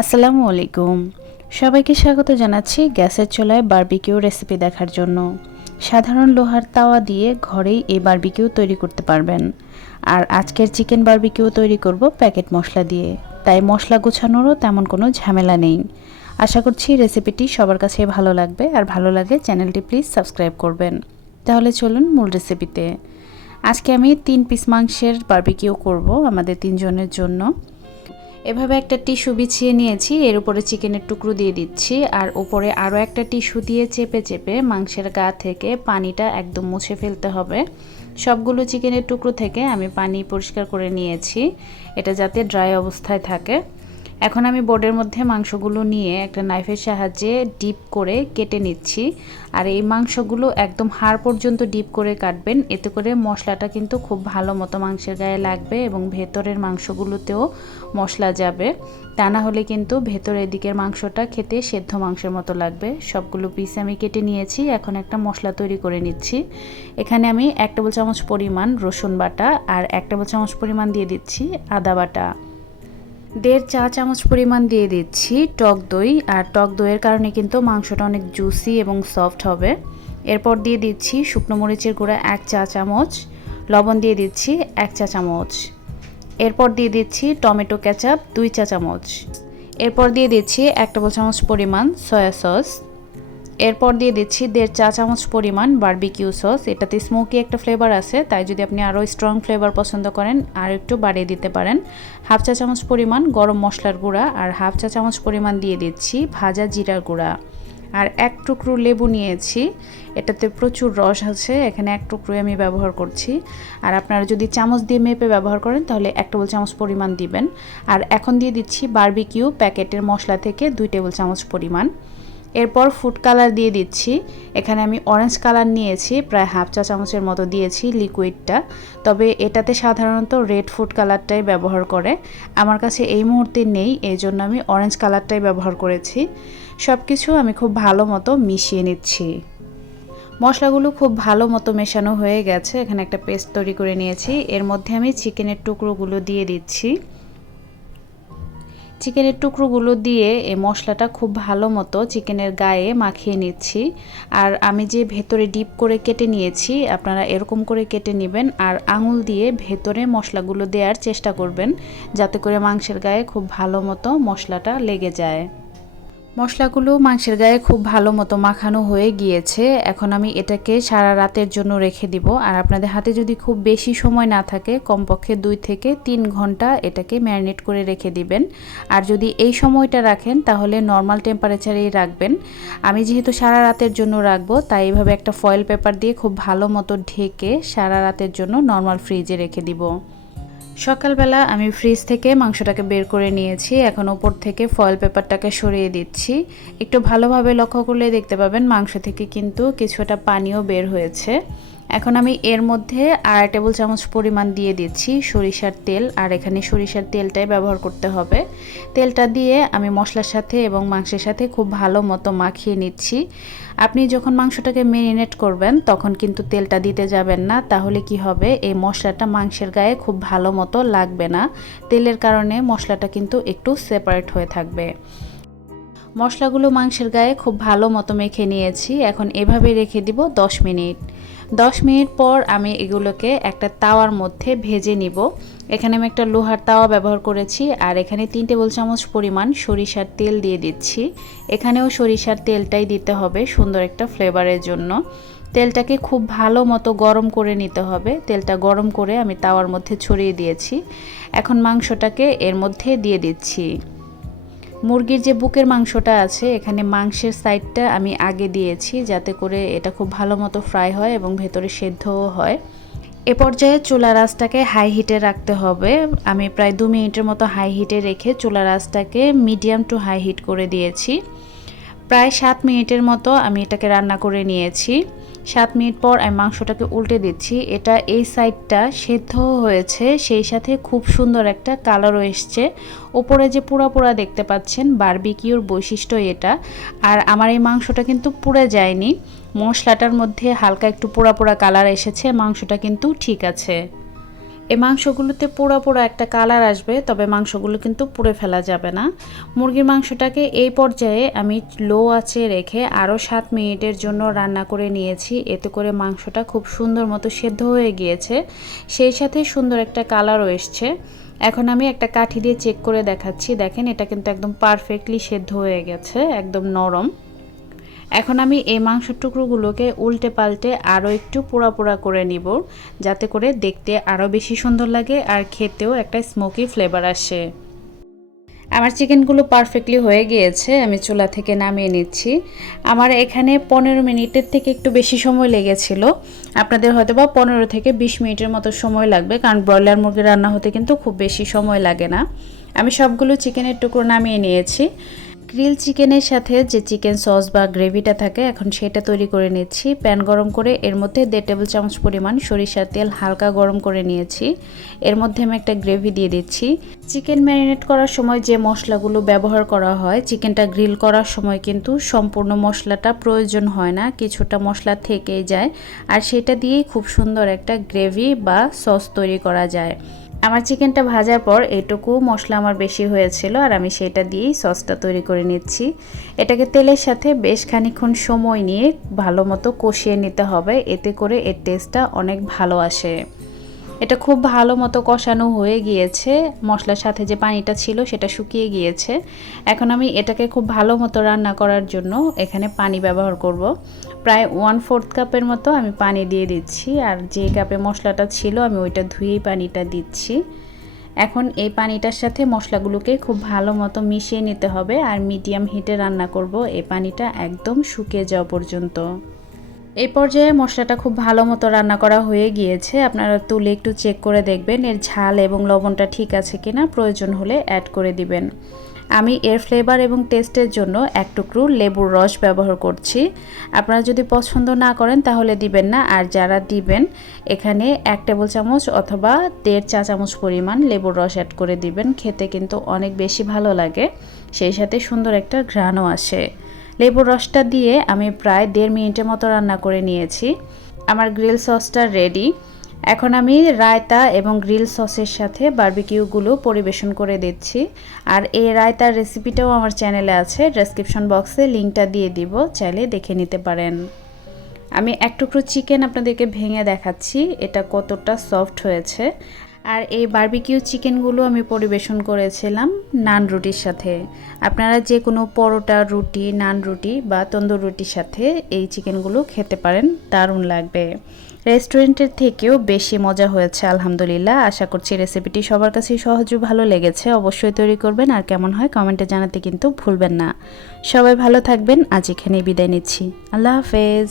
আসসালামু আলাইকুম। সবাইকে স্বাগত জানাচ্ছি গ্যাসের চুলায় বারবিকিউ রেসিপি দেখার জন্য। সাধারণ লোহার তাওয়া দিয়ে ঘরেই এই বারবিকিউ তৈরি করতে পারবেন। আর আজকের চিকেন বারবিকিউ তৈরি করব প্যাকেট মশলা দিয়ে, তাই মশলা গোছানোরও তেমন কোনো ঝামেলা নেই। আশা করছি রেসিপিটি সবার কাছে ভালো লাগবে, আর ভালো লাগলে চ্যানেলটি প্লিজ সাবস্ক্রাইব করবেন। তাহলে চলুন মূল রেসিপিতে। আজকে আমি 3 পিস মাংসের বারবিকিউ করব আমাদের 3 জনের জন্য। এভাবে একটা টিস্যু বিছিয়ে নিয়েছি, এর উপরে চিকেনের টুকরো দিয়ে দিচ্ছি, আর উপরে আরও একটা টিস্যু দিয়ে চেপে চেপে মাংসের গা থেকে পানিটা একদম মুছে ফেলতে হবে। সবগুলো চিকেনের টুকরো থেকে আমি পানি পরিষ্কার করে নিয়েছি, এটা যাতে ড্রাই অবস্থায় থাকে। এখন আমি বোর্ডের মধ্যে মাংসগুলো নিয়ে একটা নাইফের সাহায্যে ডিপ করে কেটে নিচ্ছি। আর এই মাংসগুলো একদম হাড় পর্যন্ত ডিপ করে কাটবেন, এতে করে মশলাটা কিন্তু খুব ভালো মতো মাংসের গায়ে লাগবে এবং ভেতরের মাংসগুলোতেও মশলা যাবে। তা না হলে কিন্তু ভেতরের দিকের মাংসটা খেতে সেদ্ধ মাংসের মতো লাগবে। সবগুলো পিস আমি কেটে নিয়েছি, এখন একটা মশলা তৈরি করে নিচ্ছি। এখানে আমি 1 টেবিল চামচ পরিমাণ রসুন বাটা আর 1 টেবিল চামচ পরিমাণ দিয়ে দিচ্ছি আদা বাটা। 1.5 চা চামচ পরিমাণ দিয়ে দিচ্ছি টক দই, আর টক দইয়ের কারণে কিন্তু মাংসটা অনেক জুসি এবং সফট হবে। এরপর দিয়ে দিচ্ছি শুকনো মরিচের গুঁড়া 1 চা চামচ, লবণ দিয়ে দিচ্ছি 1 চা চামচ। এরপর দিয়ে দিচ্ছি টমেটো কেচাপ 2 চা চামচ। এরপর দিয়ে দিচ্ছি 1 টেবিল চামচ পরিমাণ সয়া সস। এরপর দিয়ে দিচ্ছি 1.5 চা চামচ পরিমাণ বারবিকিউ সস। এটাতে স্মোকি একটা ফ্লেভার আছে, তাই যদি আপনি আরও স্ট্রং ফ্লেভার পছন্দ করেন আর একটু বাড়িয়ে দিতে পারেন। 1/2 চা চামচ পরিমাণ গরম মশলার গুঁড়া আর 1/2 চা চামচ পরিমাণ দিয়ে দিচ্ছি ভাজা জিরার গুঁড়া। আর 1 টুকরো লেবু নিয়েছি, এটাতে প্রচুর রস আছে, এখানে 1 টুকরোই আমি ব্যবহার করছি। আর আপনারা যদি চামচ দিয়ে মেপে ব্যবহার করেন তাহলে 1 টেবিল চামচ পরিমাণ দিবেন। আর এখন দিয়ে দিচ্ছি বারবিকিউ প্যাকেটের মশলা থেকে 2 টেবিল চামচ পরিমাণ। এরপর ফুড কালার দিয়ে দিচ্ছি। এখানে আমি অরেঞ্জ কালার নিয়েছি, প্রায় 1/2 চা চামচের মতো দিয়েছি লিকুইডটা, তবে এটাতে সাধারণত রেড ফুড কালারটাই ব্যবহার করে। আমার কাছে এই মুহূর্তে নেই, এই জন্য আমি অরেঞ্জ কালারটাই ব্যবহার করেছি। সব কিছু আমি খুব ভালো মতো মিশিয়ে নিচ্ছি। মশলাগুলো খুব ভালো মতো মেশানো হয়ে গেছে, এখানে একটা পেস্ট তৈরি করে নিয়েছি। এর মধ্যে আমি চিকেনের টুকরোগুলো দিয়ে দিচ্ছি। চিকেনের টুকরোগুলো দিয়ে এই মশলাটা খুব ভালো মতো চিকেনের গায়ে মাখিয়ে নিচ্ছি। আর আমি যে ভেতরে ডিপ করে কেটে নিয়েছি, আপনারা এরকম করে কেটে নেবেন আর আঙুল দিয়ে ভেতরে মশলাগুলো দেওয়ার চেষ্টা করবেন, যাতে করে মাংসের গায়ে খুব ভালো মতো মশলাটা লেগে যায়। মশলাগুলো মাংসের গায়ে খুব ভালো মতো মাখানো হয়ে গিয়েছে। এখন আমি এটাকে সারা রাতের জন্য রেখে দিব। আর আপনাদের হাতে যদি খুব বেশি সময় না থাকে, কমপক্ষে 2 থেকে 3 ঘন্টা এটাকে ম্যারিনেট করে রেখে দিবেন। আর যদি এই সময়টা রাখেন তাহলে নর্মাল টেম্পারেচারেই রাখবেন। আমি যেহেতু সারা রাতের জন্য রাখবো, তাই এইভাবে একটা ফয়েল পেপার দিয়ে খুব ভালো মতো ঢেকে সারা রাতের জন্য নর্মাল ফ্রিজে রেখে দিব। সকালবেলা আমি ফ্রিজ থেকে মাংসটাকে বের করে নিয়েছি, এখন ওপর থেকে ফয়েল পেপারটাকে সরিয়ে দিচ্ছি। একটু ভালোভাবে লক্ষ্য করলে দেখতে পাবেন মাংস থেকে কিন্তু কিছুটা পানিও বের হয়েছে। এখন আমি এর মধ্যে 1/2 টেবিল চামচ পরিমাণ দিয়ে দিচ্ছি সরিষার তেল, আর এখানে সরিষার তেলটাই ব্যবহার করতে হবে। তেলটা দিয়ে আমি মশলার সাথে এবং মাংসের সাথে খুব ভালো মতো মাখিয়ে নিচ্ছি। আপনি যখন মাংসটাকে ম্যারিনেট করবেন তখন কিন্তু তেলটা দিতে যাবেন না, তাহলে কি হবে, এই মশলাটা মাংসের গায়ে খুব ভালো মতো লাগবে না। তেলের কারণে মশলাটা কিন্তু একটু সেপারেট হয়ে থাকবে। মশলাগুলো মাংসের গায়ে খুব ভালো মতো মেখে নিয়েছি, এখন এভাবে রেখে দিব 10 মিনিট। 10 মিনিট পর আমি এগুলোকে একটা তাওয়ার মধ্যে ভেজে নিব। এখানে আমি একটা লোহার তাওয়া ব্যবহার করেছি, আর এখানে 3 টেবিল চামচ পরিমাণ সরিষার তেল দিয়ে দিচ্ছি। এখানেও সরিষার তেলটাই দিতে হবে সুন্দর একটা ফ্লেভারের জন্য। তেলটাকে খুব ভালো মতো গরম করে নিতে হবে। তেলটা গরম করে আমি তাওয়ার মধ্যে ছড়িয়ে দিয়েছি। এখন মাংসটাকে এর মধ্যে দিয়ে দিচ্ছি। মুরগির যে বুকের মাংসটা আছে, এখানে মাংসের সাইডটা আমি আগে দিয়েছি, যাতে করে এটা খুব ভালো মতো ফ্রাই হয় এবং ভেতরে সেদ্ধও হয়। এ পর্যায়ে চুলার আঁচটাকে হাই হিটে রাখতে হবে। আমি প্রায় 2 মিনিটের মতো হাই হিটে রেখে চুলার আঁচটাকে মিডিয়াম টু হাই হিট করে দিয়েছি। প্রায় 7 মিনিটের মতো আমি এটাকে রান্না করে নিয়েছি। 7 মিনিট পর আমি মাংসটাকে উল্টে দিচ্ছি। এটা এই সাইডটা সেদ্ধ হয়েছে, সেই সাথে খুব সুন্দর একটা কালারও এসছে। ওপরে যে পোড়া পোড়া দেখতে পাচ্ছেন, বারবিকিউর বৈশিষ্ট্য এটা। আর আমার এই মাংসটা কিন্তু পুড়ে যায়নি, মশলাটার মধ্যে হালকা একটু পোড়া পোড়া কালার এসেছে, মাংসটা কিন্তু ঠিক আছে। এই মাংসগুলোতে পোড়া পোড়া একটা কালার আসবে, তবে মাংসগুলো কিন্তু পুড়ে ফেলা যাবে না। মুরগির মাংসটাকে এই পর্যায়ে আমি লো আঁচে রেখে আরও 7 মিনিটের জন্য রান্না করে নিয়েছি। এতে করে মাংসটা খুব সুন্দর মতো সেদ্ধ হয়ে গিয়েছে, সেই সাথে সুন্দর একটা কালারও এসছে। এখন আমি একটা কাঠি দিয়ে চেক করে দেখাচ্ছি। দেখেন, এটা কিন্তু একদম পারফেক্টলি সেদ্ধ হয়ে গেছে, একদম নরম। এখন আমি এই মাংসের টুকরোগুলোকে উল্টে পাল্টে আরও একটু পোড়া পোড়া করে নিব, যাতে করে দেখতে আরও বেশি সুন্দর লাগে আর খেতেও একটা স্মোকি ফ্লেভার আসে। আমার চিকেনগুলো পারফেক্টলি হয়ে গিয়েছে, আমি চুলা থেকে নামিয়ে নিচ্ছি। আমার এখানে 15 মিনিটের থেকে একটু বেশি সময় লেগেছিল। আপনাদের হয়তো বা 15 থেকে 20 মিনিটের মতো সময় লাগবে, কারণ ব্রয়লার মুরগি রান্না হতে কিন্তু খুব বেশি সময় লাগে না। আমি সবগুলো চিকেনের টুকরো নামিয়ে নিয়েছি। গ্রিল চিকেনের সাথে যে চিকেন সস বা গ্রেভিটা থাকে, এখন সেটা তৈরি করে নিচ্ছি। প্যান গরম করে এর মধ্যে 1.5 টেবিল চামচ পরিমাণ সরিষার তেল হালকা গরম করে নিয়েছি। এর মধ্যে আমি একটা গ্রেভি দিয়ে দিচ্ছি। চিকেন ম্যারিনেট করার সময় যে মশলাগুলো ব্যবহার করা হয়, চিকেনটা গ্রিল করার সময় কিন্তু সম্পূর্ণ মশলাটা প্রয়োজন হয় না, কিছুটা মশলা থেকেই যায়, আর সেটা দিয়েই খুব সুন্দর একটা গ্রেভি বা সস তৈরি করা যায়। আমার চিকেনটা ভাজার পর এটুকু মশলা আমার বেশি হয়েছিল, আর আমি সেটা দিয়েই সসটা তৈরি করে নিচ্ছি। এটাকে তেলের সাথে বেশ খানিকক্ষণ সময় নিয়ে ভালো মতো কষিয়ে নিতে হবে, এতে করে এর টেস্টটা অনেক ভালো আসে। এটা খুব ভালো মতো কষানো হয়ে গিয়েছে, মশলার সাথে যে পানিটা ছিল সেটা শুকিয়ে গিয়েছে। এখন আমি এটাকে খুব ভালো মতো রান্না করার জন্য এখানে পানি ব্যবহার করব। প্রায় 1/4 কাপের মতো আমি পানি দিয়ে দিচ্ছি, আর যে কাপে মশলাটা ছিল আমি ওইটা ধুয়েই পানিটা দিচ্ছি। এখন এই পানিটার সাথে মশলাগুলোকে খুব ভালো মতো মিশিয়ে নিতে হবে, আর মিডিয়াম হিটে রান্না করব এই পানিটা একদম শুকিয়ে যাওয়া পর্যন্ত। এই পর্যায়ে মশলাটা খুব ভালো মতো রান্না করা হয়ে গিয়েছে। আপনারা তুলে একটু চেক করে দেখবেন এর ঝাল এবং লবণটা ঠিক আছে কিনা, প্রয়োজন হলে অ্যাড করে দিবেন। আমি এর ফ্লেভার এবং টেস্টের জন্য এক টুকরো লেবুর রস ব্যবহার করছি। আপনারা যদি পছন্দ না করেন তাহলে দিবেন না, আর যারা দিবেন এখানে 1 টেবিল চামচ অথবা 1.5 চা চামচ পরিমাণ লেবুর রস অ্যাড করে দিবেন। খেতে কিন্তু অনেক বেশি ভালো লাগে, সেই সাথে সুন্দর একটা ঘ্রাণও আসে। লেবুর রসটা দিয়ে আমি প্রায় 1.5 মিনিটের মতো রান্না করে নিয়েছি। আমার গ্রিল সসটা রেডি। এখন আমি রায়তা এবং গ্রিল সসের সাথে বারবিকিউগুলো পরিবেশন করে দিচ্ছি। আর এই রায়তার রেসিপিটাও আমার চ্যানেলে আছে, ডেসক্রিপশন বক্সে লিঙ্কটা দিয়ে দিব, চাইলে দেখে নিতে পারেন। আমি এক টুকরো চিকেন আপনাদেরকে ভেঙে দেখাচ্ছি এটা কতটা সফট হয়েছে। আর এই বারবিকিউ চিকেনগুলো আমি পরিবেশন করেছিলাম নান রুটির সাথে। আপনারা যে কোনো পরোটা, রুটি, নান রুটি বা তন্দুর রুটির সাথে এই চিকেনগুলো খেতে পারেন, দারুণ লাগবে। রেস্টুরেন্টের থেকেও বেশি মজা হয়েছে আলহামদুলিল্লাহ। আশা করছি রেসিপিটি সবার কাছেই সহজ ও ভালো লেগেছে। অবশ্যই তৈরি করবেন, আর কেমন হয় কমেন্টে জানাতে কিন্তু ভুলবেন না। সবাই ভালো থাকবেন, আজ এখানেই বিদায় নিচ্ছি। আল্লাহ হাফেজ।